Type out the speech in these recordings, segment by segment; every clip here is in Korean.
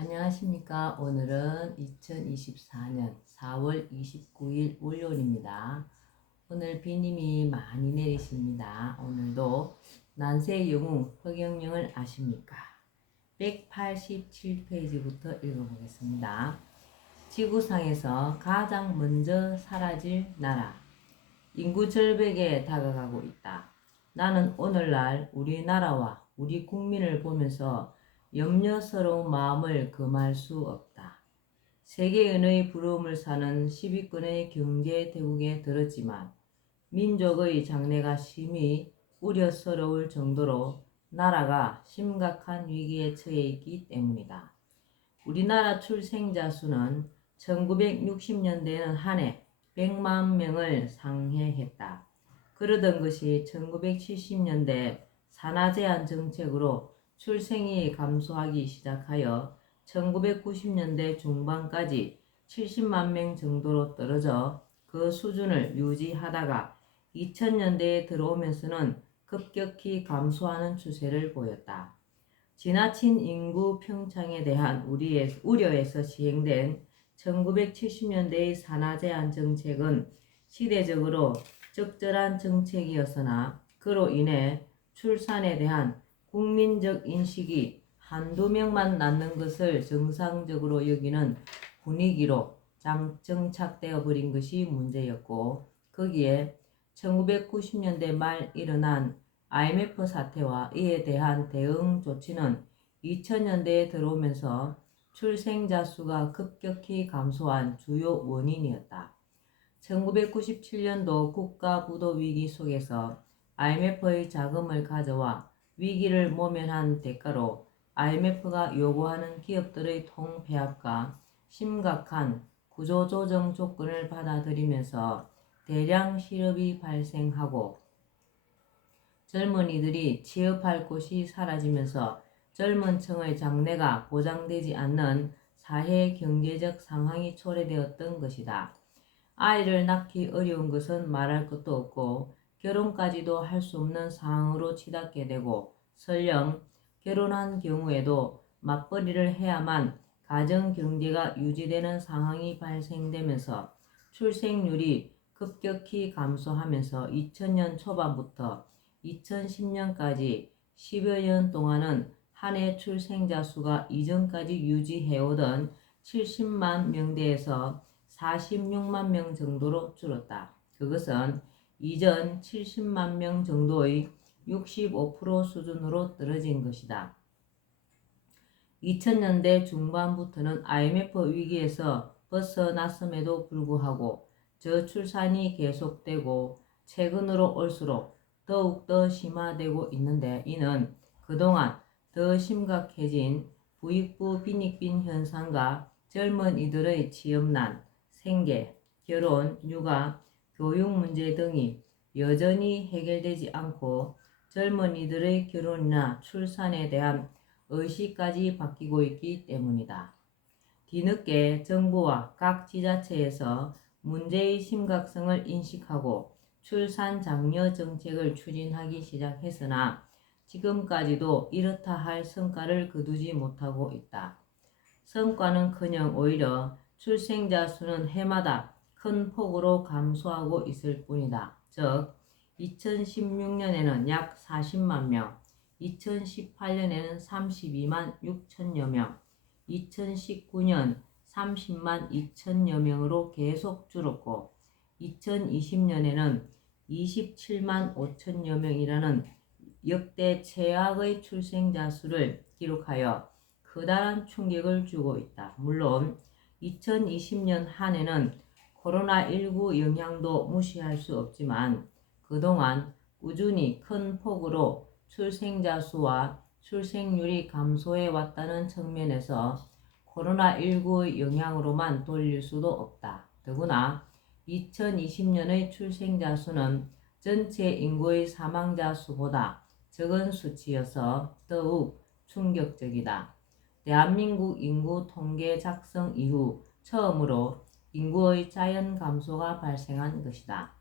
안녕하십니까. 오늘은 2024년 4월 29일 월요일입니다. 오늘 비님이 많이 내리십니다. 오늘도 난세 영웅 허경영을 아십니까? 187페이지부터 읽어보겠습니다. 지구상에서 가장 먼저 사라질 나라. 인구 절벽에 다가가고 있다. 나는 오늘날 우리나라와 우리 국민을 보면서 염려스러운 마음을 금할 수 없다. 세계은의 부러움을 사는 10위권의 경제 대국에 들었지만 민족의 장래가 심히 우려스러울 정도로 나라가 심각한 위기에 처해 있기 때문이다. 우리나라 출생자 수는 1960년대에는 한 해 100만 명을 상회했다. 그러던 것이 1970년대 산하제한 정책으로 출생이 감소하기 시작하여 1990년대 중반까지 70만 명 정도로 떨어져 그 수준을 유지하다가 2000년대에 들어오면서는 급격히 감소하는 추세를 보였다. 지나친 인구 평창에 대한 우려에서 시행된 1970년대의 산하제한 정책은 시대적으로 적절한 정책이었으나 그로 인해 출산에 대한 국민적 인식이 한두 명만 낳는 것을 정상적으로 여기는 분위기로 정착되어 버린 것이 문제였고, 거기에 1990년대 말 일어난 IMF 사태와 이에 대한 대응 조치는 2000년대에 들어오면서 출생자 수가 급격히 감소한 주요 원인이었다. 1997년도 국가부도 위기 속에서 IMF의 자금을 가져와 위기를 모면한 대가로 IMF가 요구하는 기업들의 통폐합과 심각한 구조조정 조건을 받아들이면서 대량 실업이 발생하고 젊은이들이 취업할 곳이 사라지면서 젊은 층의 장래가 보장되지 않는 사회 경제적 상황이 초래되었던 것이다. 아이를 낳기 어려운 것은 말할 것도 없고 결혼까지도 할 수 없는 상황으로 치닫게 되고, 설령 결혼한 경우에도 맞벌이를 해야만 가정 경제가 유지되는 상황이 발생되면서 출생률이 급격히 감소하면서 2000년 초반부터 2010년까지 10여 년 동안은 한 해 출생자 수가 이전까지 유지해오던 70만 명대에서 46만 명 정도로 줄었다. 그것은 이전 70만 명 정도의 65% 수준으로 떨어진 것이다. 2000년대 중반부터는 IMF 위기에서 벗어났음에도 불구하고 저출산이 계속되고 최근으로 올수록 더욱더 심화되고 있는데, 이는 그동안 더 심각해진 부익부 빈익빈 현상과 젊은이들의 취업난, 생계, 결혼, 육아, 교육 문제 등이 여전히 해결되지 않고 젊은이들의 결혼이나 출산에 대한 의식까지 바뀌고 있기 때문이다. 뒤늦게 정부와 각 지자체에서 문제의 심각성을 인식하고 출산 장려 정책을 추진하기 시작했으나 지금까지도 이렇다 할 성과를 거두지 못하고 있다. 성과는커녕 오히려 출생자 수는 해마다 큰 폭으로 감소하고 있을 뿐이다. 즉 2016년에는 약 40만 명, 2018년에는 32만 6천여 명, 2019년 30만 2천여 명으로 계속 줄었고 2020년에는 27만 5천여 명이라는 역대 최악의 출생자 수를 기록하여 커다란 충격을 주고 있다. 물론 2020년 한 해는 코로나19 영향도 무시할 수 없지만 그동안 꾸준히 큰 폭으로 출생자 수와 출생률이 감소해 왔다는 측면에서 코로나19의 영향으로만 돌릴 수도 없다. 더구나 2020년의 출생자 수는 전체 인구의 사망자 수보다 적은 수치여서 더욱 충격적이다. 대한민국 인구 통계 작성 이후 처음으로 인구의 자연 감소가 발생한 것이다.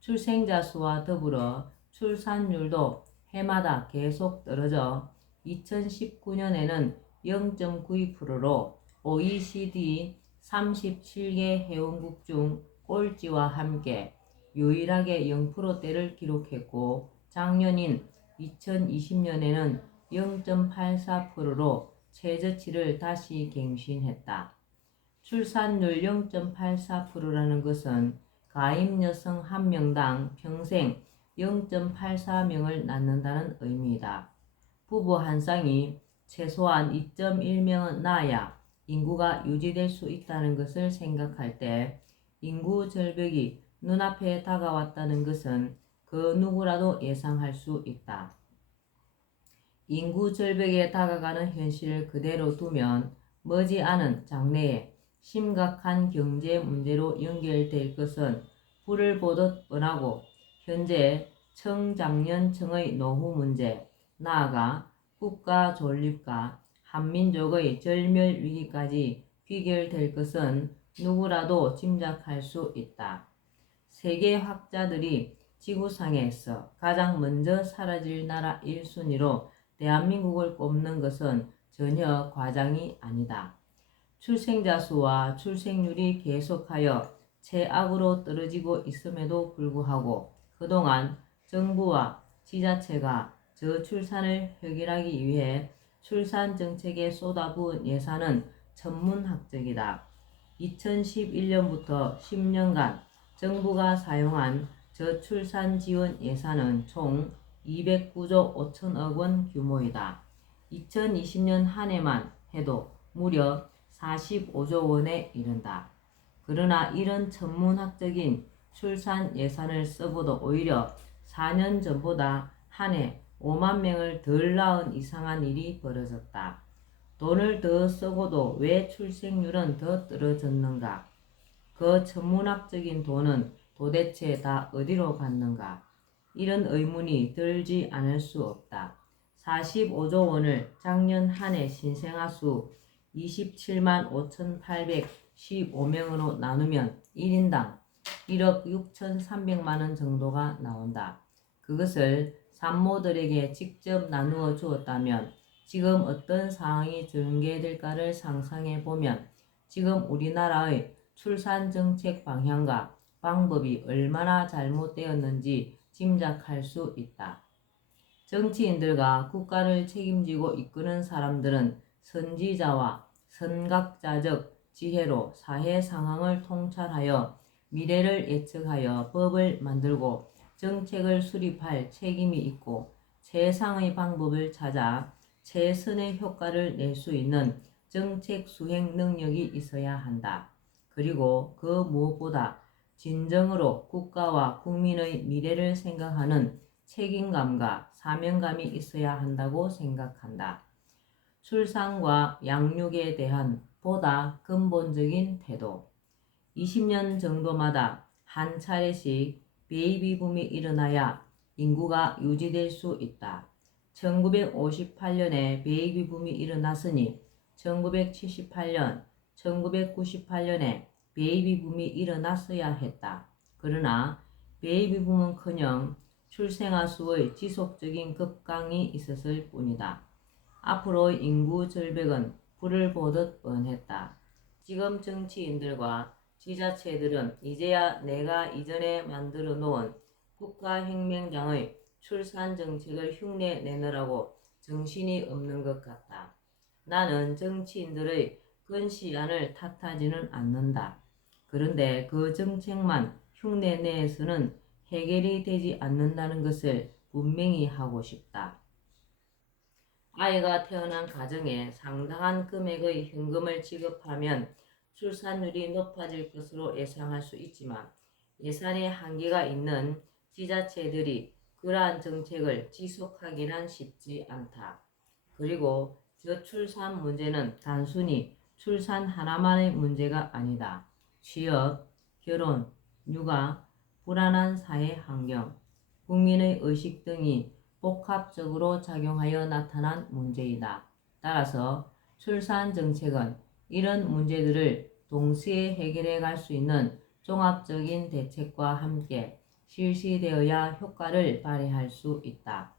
출생자 수와 더불어 출산율도 해마다 계속 떨어져 2019년에는 0.92%로 OECD 37개 회원국 중 꼴찌와 함께 유일하게 0%대를 기록했고, 작년인 2020년에는 0.84%로 최저치를 다시 갱신했다. 출산율 0.84%라는 것은 가임 여성 1명당 평생 0.84명을 낳는다는 의미이다. 부부 한 쌍이 최소한 2.1명은 낳아야 인구가 유지될 수 있다는 것을 생각할 때 인구 절벽이 눈앞에 다가왔다는 것은 그 누구라도 예상할 수 있다. 인구 절벽에 다가가는 현실을 그대로 두면 머지않은 장래에 심각한 경제 문제로 연결될 것은 불을 보듯 뻔하고, 현재 청장년층의 노후 문제, 나아가 국가 존립과 한민족의 절멸 위기까지 귀결될 것은 누구라도 짐작할 수 있다. 세계 학자들이 지구상에서 가장 먼저 사라질 나라 1순위로 대한민국을 꼽는 것은 전혀 과장이 아니다. 출생자 수와 출생률이 계속하여 최악으로 떨어지고 있음에도 불구하고 그동안 정부와 지자체가 저출산을 해결하기 위해 출산 정책에 쏟아부은 예산은 천문학적이다. 2011년부터 10년간 정부가 사용한 저출산 지원 예산은 총 209조 5천억 원 규모이다. 2020년 한 해만 해도 무려 45조 원에 이른다. 그러나 이런 천문학적인 출산 예산을 써고도 오히려 4년 전보다 한 해 5만 명을 덜 낳은 이상한 일이 벌어졌다. 돈을 더 쓰고도 왜 출생률은 더 떨어졌는가? 그 천문학적인 돈은 도대체 다 어디로 갔는가? 이런 의문이 들지 않을 수 없다. 45조 원을 작년 한 해 신생아 수 27만 5,815명으로 나누면 1인당 1억 6,300만 원 정도가 나온다. 그것을 산모들에게 직접 나누어 주었다면 지금 어떤 상황이 전개될까를 상상해 보면 지금 우리나라의 출산 정책 방향과 방법이 얼마나 잘못되었는지 짐작할 수 있다. 정치인들과 국가를 책임지고 이끄는 사람들은 선지자와 선각자적 지혜로 사회 상황을 통찰하여 미래를 예측하여 법을 만들고 정책을 수립할 책임이 있고, 최상의 방법을 찾아 최선의 효과를 낼 수 있는 정책 수행 능력이 있어야 한다. 그리고 그 무엇보다 진정으로 국가와 국민의 미래를 생각하는 책임감과 사명감이 있어야 한다고 생각한다. 출산과 양육에 대한 보다 근본적인 태도. 20년 정도마다 한 차례씩 베이비붐이 일어나야 인구가 유지될 수 있다. 1958년에 베이비붐이 일어났으니 1978년, 1998년에 베이비붐이 일어났어야 했다. 그러나 베이비붐은커녕 출생아 수의 지속적인 급강이 있었을 뿐이다. 앞으로의 인구 절벽은 불을 보듯 뻔했다. 지금 정치인들과 지자체들은 이제야 내가 이전에 만들어 놓은 국가혁명장의 출산 정책을 흉내 내느라고 정신이 없는 것 같다. 나는 정치인들의 근시안을 탓하지는 않는다. 그런데 그 정책만 흉내내서는 해결이 되지 않는다는 것을 분명히 하고 싶다. 아이가 태어난 가정에 상당한 금액의 현금을 지급하면 출산율이 높아질 것으로 예상할 수 있지만, 예산에 한계가 있는 지자체들이 그러한 정책을 지속하기는 쉽지 않다. 그리고 저출산 문제는 단순히 출산 하나만의 문제가 아니다. 취업, 결혼, 육아, 불안한 사회 환경, 국민의 의식 등이 복합적으로 작용하여 나타난 문제이다. 따라서 출산 정책은 이런 문제들을 동시에 해결해 갈 수 있는 종합적인 대책과 함께 실시되어야 효과를 발휘할 수 있다.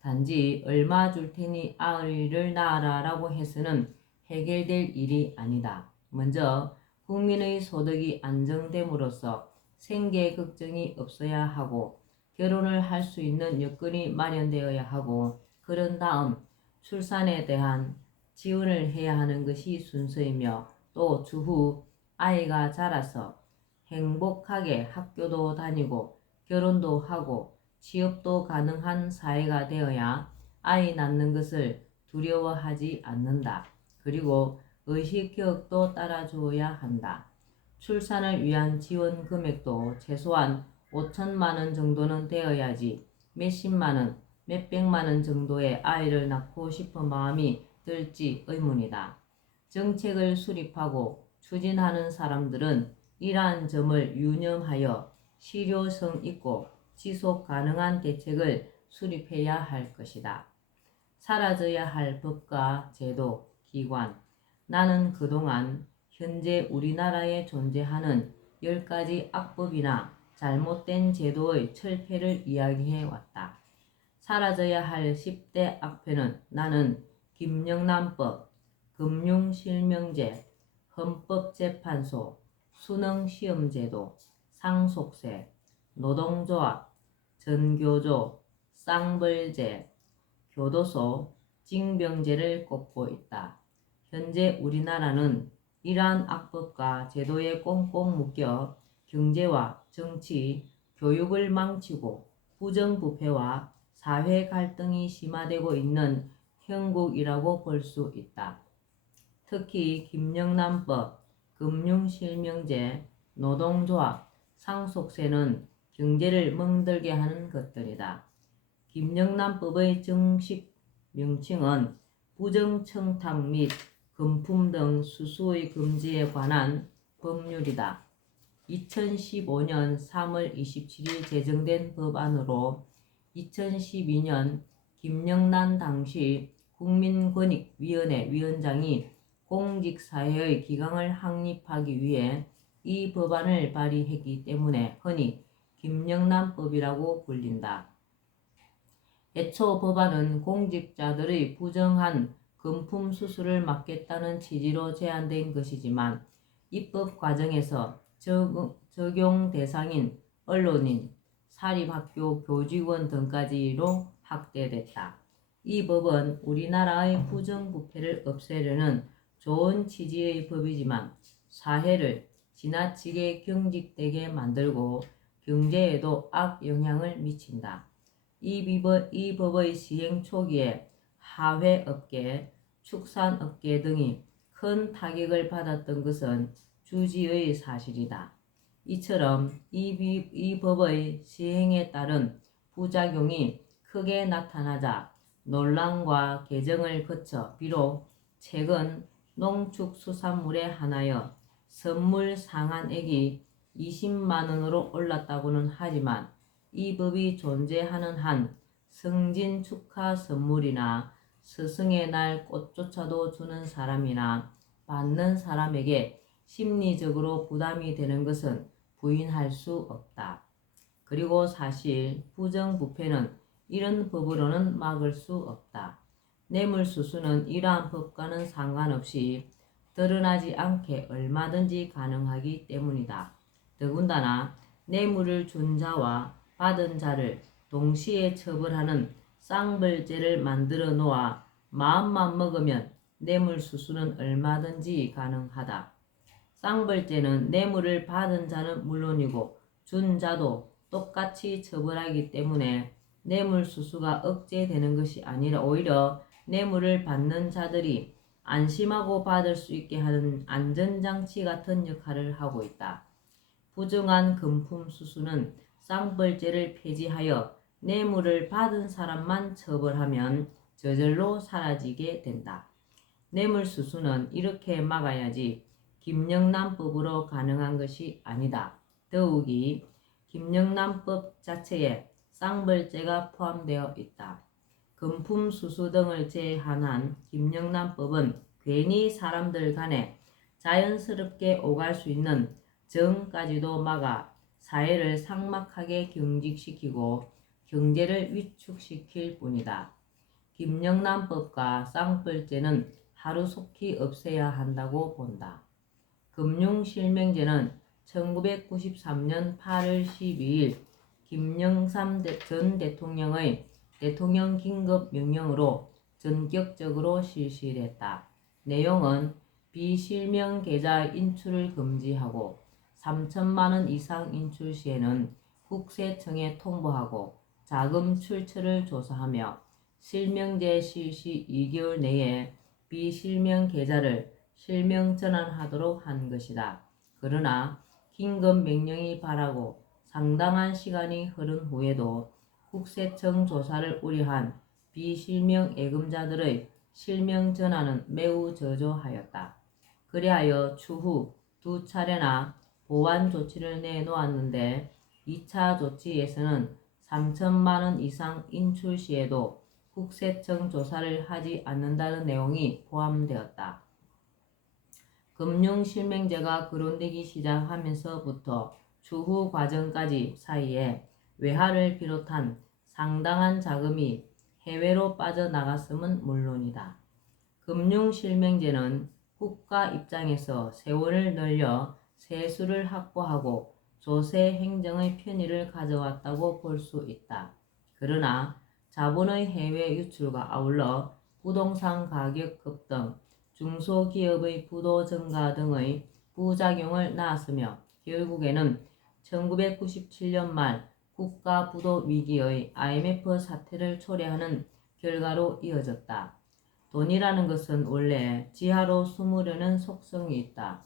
단지 얼마 줄 테니 아이를 낳아라라고 해서는 해결될 일이 아니다. 먼저 국민의 소득이 안정됨으로써 생계 걱정이 없어야 하고 결혼을 할 수 있는 여건이 마련되어야 하고 그런 다음 출산에 대한 지원을 해야 하는 것이 순서이며 또 추후 아이가 자라서 행복하게 학교도 다니고 결혼도 하고 취업도 가능한 사회가 되어야 아이 낳는 것을 두려워하지 않는다. 그리고 의식교육도 따라주어야 한다. 출산을 위한 지원 금액도 최소한 5천만 원 정도는 되어야지 몇십만 원, 몇백만 원 정도의 아이를 낳고 싶은 마음이 들지 의문이다. 정책을 수립하고 추진하는 사람들은 이러한 점을 유념하여 실효성 있고 지속 가능한 대책을 수립해야 할 것이다. 사라져야 할 법과 제도, 기관. 나는 그동안 현재 우리나라에 존재하는 10가지 악법이나 잘못된 제도의 철폐를 이야기해 왔다. 사라져야 할 10대 악폐는 나는 김영란법, 금융실명제, 헌법재판소, 수능시험제도, 상속세, 노동조합, 전교조, 쌍벌제, 교도소, 징병제를 꼽고 있다. 현재 우리나라는 이러한 악법과 제도에 꽁꽁 묶여 경제와 정치, 교육을 망치고 부정부패와 사회 갈등이 심화되고 있는 형국이라고 볼 수 있다. 특히 김영란법, 금융실명제, 노동조합, 상속세는 경제를 멍들게 하는 것들이다. 김영란법의 정식 명칭은 부정청탁 및 금품 등 수수의 금지에 관한 법률이다. 2015년 3월 27일 제정된 법안으로 2012년 김영란 당시 국민권익위원회 위원장이 공직사회의 기강을 확립하기 위해 이 법안을 발의했기 때문에 흔히 김영란법이라고 불린다. 애초 법안은 공직자들의 부정한 금품 수수를 막겠다는 취지로 제안된 것이지만 입법 과정에서 적용 대상인 언론인, 사립학교 교직원 등까지로 확대됐다. 이 법은 우리나라의 부정부패를 없애려는 좋은 취지의 법이지만 사회를 지나치게 경직되게 만들고 경제에도 악영향을 미친다. 이 법의 시행 초기에 하회업계, 축산업계 등이 큰 타격을 받았던 것은 주지의 사실이다. 이처럼 이 법의 시행에 따른 부작용이 크게 나타나자 논란과 개정을 거쳐 비록 최근 농축수산물에 한하여 선물 상한액이 20만 원으로 올랐다고는 하지만 이 법이 존재하는 한 성진 축하 선물이나 스승의 날 꽃조차도 주는 사람이나 받는 사람에게 심리적으로 부담이 되는 것은 부인할 수 없다. 그리고 사실 부정부패는 이런 법으로는 막을 수 없다. 뇌물수수는 이러한 법과는 상관없이 드러나지 않게 얼마든지 가능하기 때문이다. 더군다나 뇌물을 준 자와 받은 자를 동시에 처벌하는 쌍벌제를 만들어 놓아 마음만 먹으면 뇌물수수는 얼마든지 가능하다. 쌍벌제는 뇌물을 받은 자는 물론이고 준 자도 똑같이 처벌하기 때문에 뇌물수수가 억제되는 것이 아니라 오히려 뇌물을 받는 자들이 안심하고 받을 수 있게 하는 안전장치 같은 역할을 하고 있다. 부정한 금품 수수는 쌍벌제를 폐지하여 뇌물을 받은 사람만 처벌하면 저절로 사라지게 된다. 뇌물수수는 이렇게 막아야지 김영란법으로 가능한 것이 아니다. 더욱이 김영란법 자체에 쌍벌제가 포함되어 있다. 금품 수수 등을 제한한 김영란법은 괜히 사람들 간에 자연스럽게 오갈 수 있는 정까지도 막아 사회를 삭막하게 경직시키고 경제를 위축시킬 뿐이다. 김영란법과 쌍벌죄는 하루속히 없애야 한다고 본다. 금융실명제는 1993년 8월 12일 김영삼 전 대통령의 대통령 긴급 명령으로 전격적으로 실시됐다. 내용은 비실명 계좌 인출을 금지하고 3천만 원 이상 인출 시에는 국세청에 통보하고 자금 출처를 조사하며 실명제 실시 2개월 내에 비실명 계좌를 실명 전환하도록 한 것이다. 그러나 긴급 명령이 발하고 상당한 시간이 흐른 후에도 국세청 조사를 우려한 비실명 예금자들의 실명 전환은 매우 저조하였다. 그리하여 추후 2차례나 보완 조치를 내놓았는데 2차 조치에서는 3천만 원 이상 인출 시에도 국세청 조사를 하지 않는다는 내용이 포함되었다. 금융실명제가 거론되기 시작하면서부터 추후 과정까지 사이에 외화를 비롯한 상당한 자금이 해외로 빠져나갔음은 물론이다. 금융실명제는 국가 입장에서 세원을 늘려 세수를 확보하고 조세 행정의 편의를 가져왔다고 볼 수 있다. 그러나 자본의 해외 유출과 아울러 부동산 가격 급등, 중소기업의 부도 증가 등의 부작용을 낳았으며 결국에는 1997년 말 국가 부도 위기의 IMF 사태를 초래하는 결과로 이어졌다. 돈이라는 것은 원래 지하로 숨으려는 속성이 있다.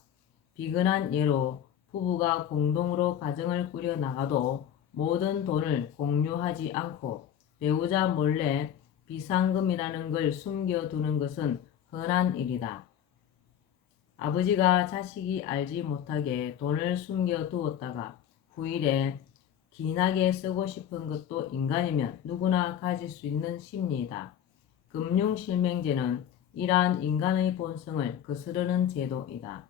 비근한 예로 부부가 공동으로 가정을 꾸려 나가도 모든 돈을 공유하지 않고 배우자 몰래 비상금이라는 걸 숨겨두는 것은 흔한 일이다. 아버지가 자식이 알지 못하게 돈을 숨겨두었다가 후일에 기나게 쓰고 싶은 것도 인간이면 누구나 가질 수 있는 심리이다. 금융실명제는 이러한 인간의 본성을 거스르는 제도이다.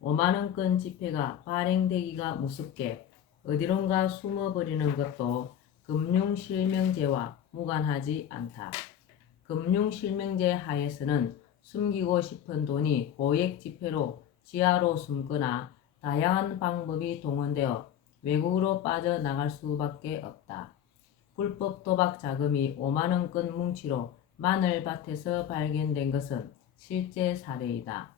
5만원권 지폐가 발행되기가 무섭게 어디론가 숨어버리는 것도 금융실명제와 무관하지 않다. 금융실명제 하에서는 숨기고 싶은 돈이 고액 지폐로 지하로 숨거나 다양한 방법이 동원되어 외국으로 빠져나갈 수밖에 없다. 불법 도박 자금이 5만원권 뭉치로 마늘밭에서 발견된 것은 실제 사례이다.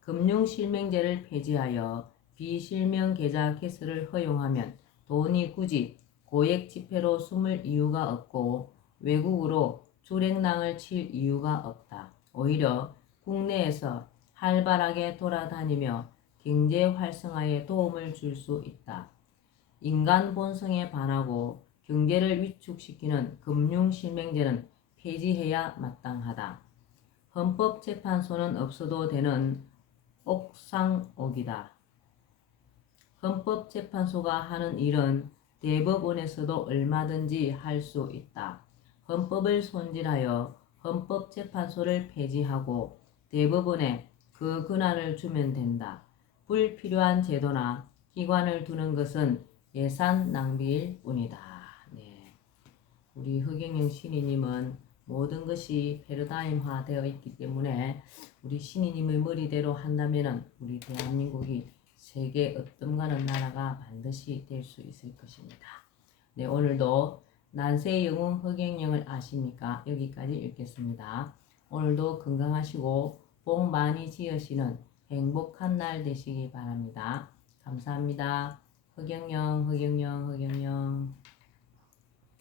금융실명제를 폐지하여 비실명 계좌 개설을 허용하면 돈이 굳이 고액 지폐로 숨을 이유가 없고 외국으로 출행랑을 칠 이유가 없다. 오히려 국내에서 활발하게 돌아다니며 경제 활성화에 도움을 줄 수 있다. 인간 본성에 반하고 경제를 위축시키는 금융실명제는 폐지해야 마땅하다. 헌법재판소는 없어도 되는 옥상옥이다. 헌법재판소가 하는 일은 대법원에서도 얼마든지 할 수 있다. 헌법을 손질하여 헌법재판소를 폐지하고 대법원에 그 권한을 주면 된다. 불필요한 제도나 기관을 두는 것은 예산 낭비일 뿐이다. 네. 우리 허경영 신이님은 모든 것이 패러다임화 되어 있기 때문에 우리 신이님의 머리대로 한다면 우리 대한민국이 세계 어떤 가는 나라가 반드시 될 수 있을 것입니다. 네, 오늘도 난세의 영웅 허경영을 아십니까? 여기까지 읽겠습니다. 오늘도 건강하시고 복 많이 지으시는 행복한 날 되시기 바랍니다. 감사합니다. 허경영.